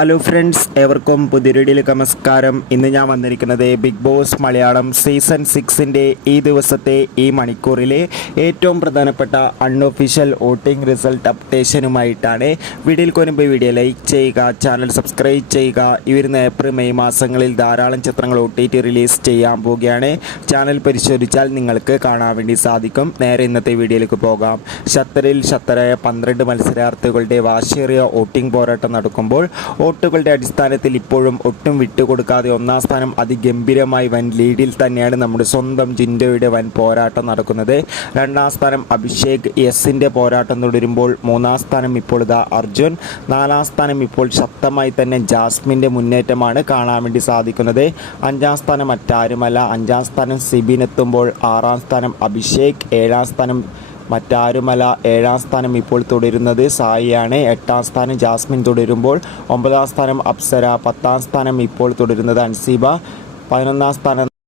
Hello friends, ഏവർക്കും പുതിയൊരിടിയിലേക്ക് നമസ്കാരം. ഇന്ന് ഞാൻ വന്നിരിക്കുന്നത് ബിഗ് ബോസ് മലയാളം സീസൺ 6ൻ്റെ ഈ ദിവസത്തെ ഈ മണിക്കൂറിലെ ഏറ്റവും പ്രധാനപ്പെട്ട അൺഒഫീഷ്യൽ വോട്ടിംഗ് റിസൾട്ട് അപ്ഡേഷനുമായിട്ടാണ്. വീഡിയോയിൽ മുൻപ് വീഡിയോ ലൈക്ക് ചെയ്യുക, ചാനൽ സബ്സ്ക്രൈബ് ചെയ്യുക. ഈ വരുന്ന ഏപ്രിൽ മെയ് മാസങ്ങളിൽ ധാരാളം ചിത്രങ്ങൾ OTT റിലീസ് ചെയ്യാൻ പോവുകയാണ്. ചാനൽ പരിശോധിച്ചാൽ നിങ്ങൾക്ക് കാണാൻ വേണ്ടി സാധിക്കും. നേരെ ഇന്നത്തെ വീഡിയോയിലേക്ക് പോകാം. ഷത്തറിൽ ഷത്തറായ 12 മത്സരാർത്ഥികളുടെ വാശിയേറിയ വോട്ടിംഗ് പോരാട്ടം നടക്കുമ്പോൾ വോട്ടുകളുടെ അടിസ്ഥാനത്തിൽ ഇപ്പോഴും ഒട്ടും വിട്ടുകൊടുക്കാതെ ഒന്നാം സ്ഥാനം അതിഗംഭീരമായി വൻ ലീഡിൽ തന്നെയാണ് നമ്മുടെ സ്വന്തം ജിൻഡോയുടെ വൻ പോരാട്ടം നടക്കുന്നത്. രണ്ടാം സ്ഥാനം അഭിഷേക് യെസിൻ്റെ പോരാട്ടം തുടരുമ്പോൾ മൂന്നാം സ്ഥാനം ഇപ്പോൾ അർജുൻ, നാലാം സ്ഥാനം ഇപ്പോൾ ശക്തമായി തന്നെ ജാസ്മിൻ്റെ മുന്നേറ്റമാണ് കാണാൻ വേണ്ടി സാധിക്കുന്നത്. അഞ്ചാം സ്ഥാനം മറ്റാരുമല്ല, അഞ്ചാം സ്ഥാനം സിബിനെത്തുമ്പോൾ ആറാം സ്ഥാനം അഭിഷേക്, ഏഴാം സ്ഥാനം മറ്റാരുമല്ല, ഏഴാം സ്ഥാനം ഇപ്പോൾ തുടരുന്നത് സായിയാണ്, എട്ടാം സ്ഥാനം ജാസ്മിൻ തുടരുമ്പോൾ ഒമ്പതാം സ്ഥാനം അപ്സര, പത്താം സ്ഥാനം ഇപ്പോൾ തുടരുന്നത് അൻസിബ, 11ാം സ്ഥാനം